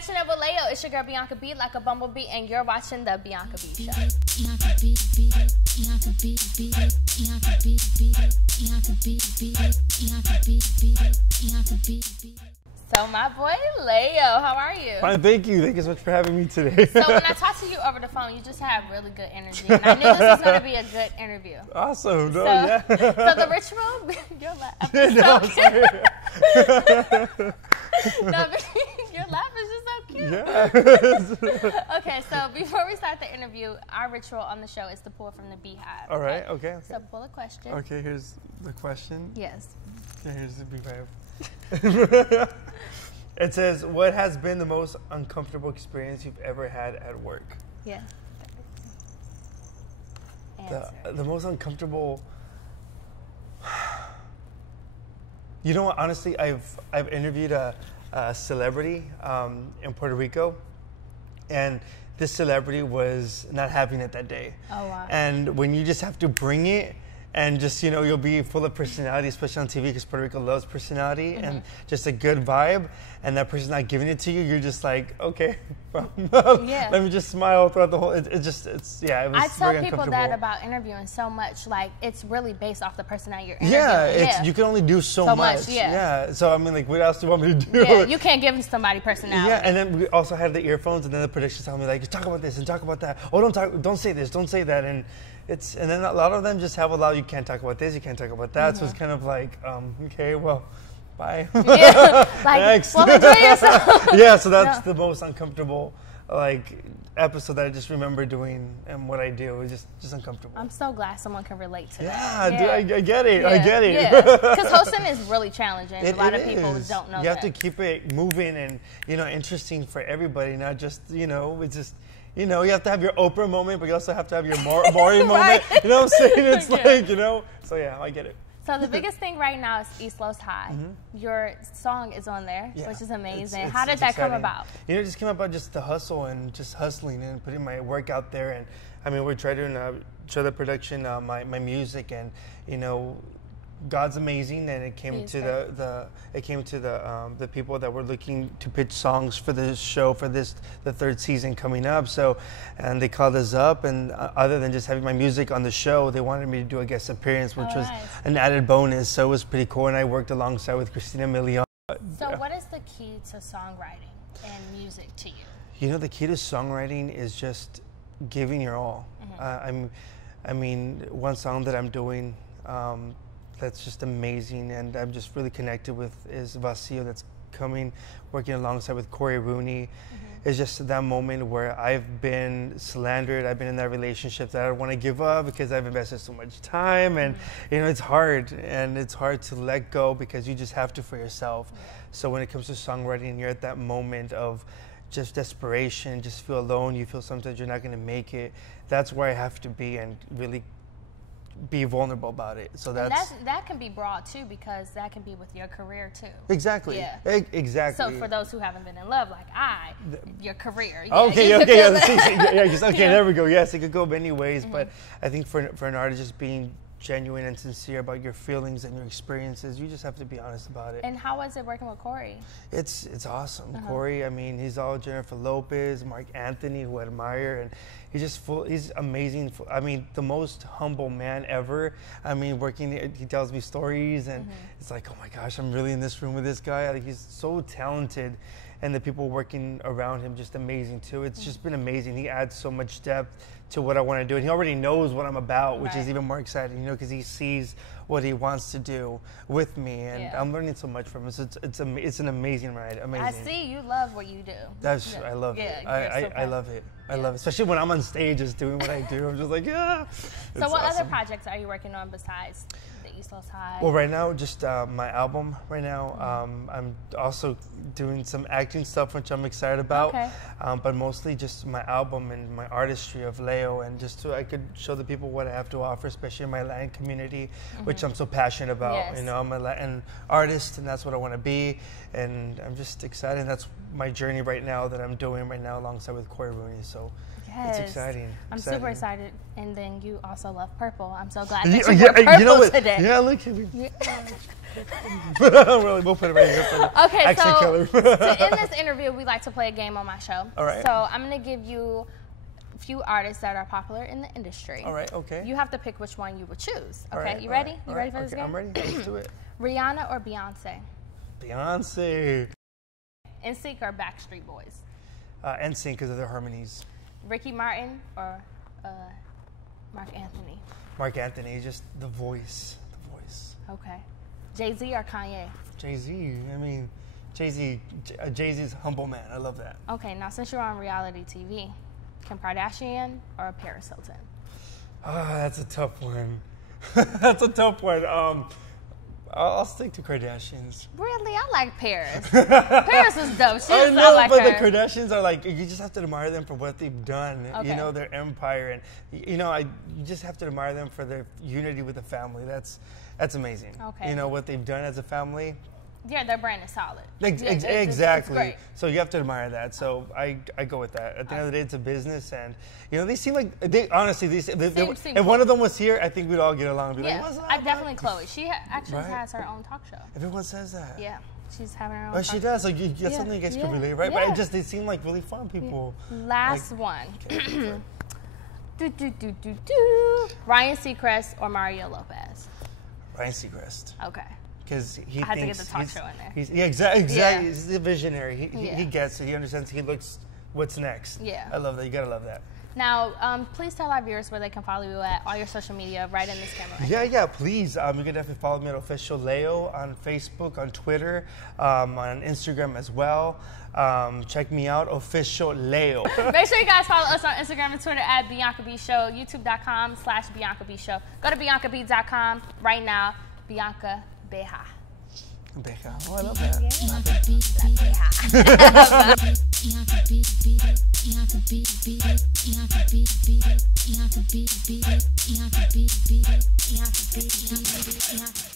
catching up with Leyo. It's your girl Bianca B, like a bumblebee, and you're watching the Bianca B Show. So my boy Leyo, how are you? Fine, thank you. Thank you so much for having me today. So when I talked to you over the phone, you just had really good energy, and I knew this was going to be a good interview. Awesome. No, So, yeah. so the ritual, your laugh. No, I'm sorry. No, but your laugh is just so cute. Yeah. Okay, so before we start the interview, our ritual on the show is to pull from the beehive. All right. Okay. So pull a question. Okay. Here's the question. Yes. Yeah, here's the beehive. It says, "What has been the most uncomfortable experience you've ever had at work?" Yeah. Answer. The most uncomfortable. You know what? Honestly, I've interviewed a celebrity in Puerto Rico, and this celebrity was not having it that day. Oh wow. And when you just have to bring it, and just, you know, you'll be full of personality, especially on TV, because Puerto Rico loves personality and just a good vibe, and that person's not giving it to you, you're just like, okay, let me just smile throughout the whole, it was I tell very people uncomfortable. that about interviewing so much, like, it's really based off the personality you're Yeah, interviewing. you can only do so much. Yeah. So, I mean, like, what else do you want me to do? Yeah, you can't give somebody personality. Yeah, and then we also had the earphones, and then the producers tell me, like, talk about this and talk about that. Oh, don't say this, don't say that. And then a lot of them just have a lot, you can't talk about this, you can't talk about that. So it's kind of like, okay, well, bye. Yeah, like, next. well, enjoy yourself. Yeah, so that's the most uncomfortable, like, episode that I just remember doing, and what I do is just uncomfortable. I'm so glad someone can relate to that. Yeah, dude, I get it. I get it. Yeah, because hosting is really challenging. A lot of people don't know that. You have to keep it moving and, you know, interesting for everybody, not just, you know, it's just, you know, you have to have your Oprah moment, but you also have to have your Maury moment. You know what I'm saying? It's like, you know, so yeah, I get it. So the biggest thing right now is East Los High. Your song is on there, which is amazing. How did that come about? You know, it just came about just the hustle and just hustling and putting my work out there. And I mean, we're trying to show the production, my music, and, you know, God's amazing, and it came to the people that were looking to pitch songs for the show for the third season coming up. So, and they called us up, and other than just having my music on the show, they wanted me to do a guest appearance, which was an added bonus. So it was pretty cool, and I worked alongside with Christina Milian. So, what is the key to songwriting and music to you? You know, the key to songwriting is just giving your all. I mean, one song that I'm doing. That's just amazing, and I'm just really connected with is Vacío, that's coming, working alongside with Cory Rooney. It's just that moment where I've been slandered, I've been in that relationship that I don't want to give up because I've invested so much time, and you know, it's hard, and it's hard to let go because you just have to for yourself. So when it comes to songwriting, you're at that moment of just desperation, just feel alone, you feel sometimes you're not going to make it. That's where I have to be and really be vulnerable about it. So that can be broad too, because that can be with your career too. Exactly. Yeah. Exactly. So for those who haven't been in love, like your career. Okay. Okay. There we go. Yes, it could go many ways, but I think for an artist, just being genuine and sincere about your feelings and your experiences, you just have to be honest about it. And how was it working with Cory? It's awesome. Cory, I mean, he's all Jennifer Lopez, Mark Anthony, who I admire, and he's amazing. I mean, the most humble man ever. I mean, he tells me stories, and it's like, oh my gosh, I'm really in this room with this guy. Like, he's so talented, and the people working around him just amazing too. It's just been amazing. He adds so much depth to what I want to do, and he already knows what I'm about, which is even more exciting, you know, because he sees what he wants to do with me, and I'm learning so much from him. So it's an amazing ride. Amazing. I see you love what you do. I love it. I love it. I love it, especially when I'm on stage just doing what I do. I'm just like, yeah. So what other projects are you working on besides the East Los High? Well, right now, just my album right now. I'm also doing some acting stuff, which I'm excited about. Okay. But mostly just my album and my artistry of Leyo, and just so I could show the people what I have to offer, especially in my Latin community, which I'm so passionate about. Yes. You know, I'm a Latin artist, and that's what I want to be. And I'm just excited. And that's my journey right now that I'm doing right now alongside with Cory Rooney. So Yes. It's exciting. I'm super excited. And then you also love purple. I'm so glad Yeah, that you wore purple you know what? today. Yeah, look at me. Really, we'll put it right here for the Okay, accent so color. to end this interview, we like to play a game on my show. All right. So I'm going to give you a few artists that are popular in the industry. All right, okay. You have to pick which one you would choose. Okay, Right, you ready? right, You all ready right, for this okay, game? I'm ready. Let's do it. Rihanna or Beyonce? Beyonce. NSYNC or Backstreet Boys? NSYNC because of their harmonies. Ricky Martin or Mark Anthony? Mark Anthony, just the voice. The voice. Okay. Jay-Z or Kanye? Jay-Z. I mean, Jay-Z's humble man. I love that. Okay, now since you're on reality TV, Kim Kardashian or Paris Hilton? That's a tough one. That's a tough one. I'll stick to Kardashians. Really? I like Paris. Paris was dope. I know, like but her. the Kardashians are like, you just have to admire them for what they've done. Okay. You know, their empire. And, you know, you just have to admire them for their unity with the family. That's amazing. Okay. You know, what they've done as a family. Yeah, their brand is solid. Exactly. It's so you have to admire that. So I go with that. At the end of the day, it's a business, and you know they seem like honestly if cool. one of them was here, I think we'd all get along. And be like, what's up, I definitely Chloe. She actually Right? has her own talk show. Everyone says that. Yeah, she's having her own. Oh, she does. Like that's something you guys can relate, right? Yeah. But they seem like really fun people. Last one. Okay. Ryan Seacrest or Mario Lopez? Ryan Seacrest. Okay. Because he I had thinks to get the talk show in there. Exactly. Yeah. He's the visionary. He gets it. He understands. He looks what's next. Yeah. I love that. You gotta love that. Now, please tell our viewers where they can follow you at all your social media right in this camera. Right Yeah, please. You can definitely follow me at Official Leyo on Facebook, on Twitter, on Instagram as well. Check me out, Official Leyo. Make sure you guys follow us on Instagram and Twitter at Bianca B Show, youtube.com/Bianca B Show. Go to BiancaB.com right now. Bianca Beja. Beja. Oh, I love that. Yeah.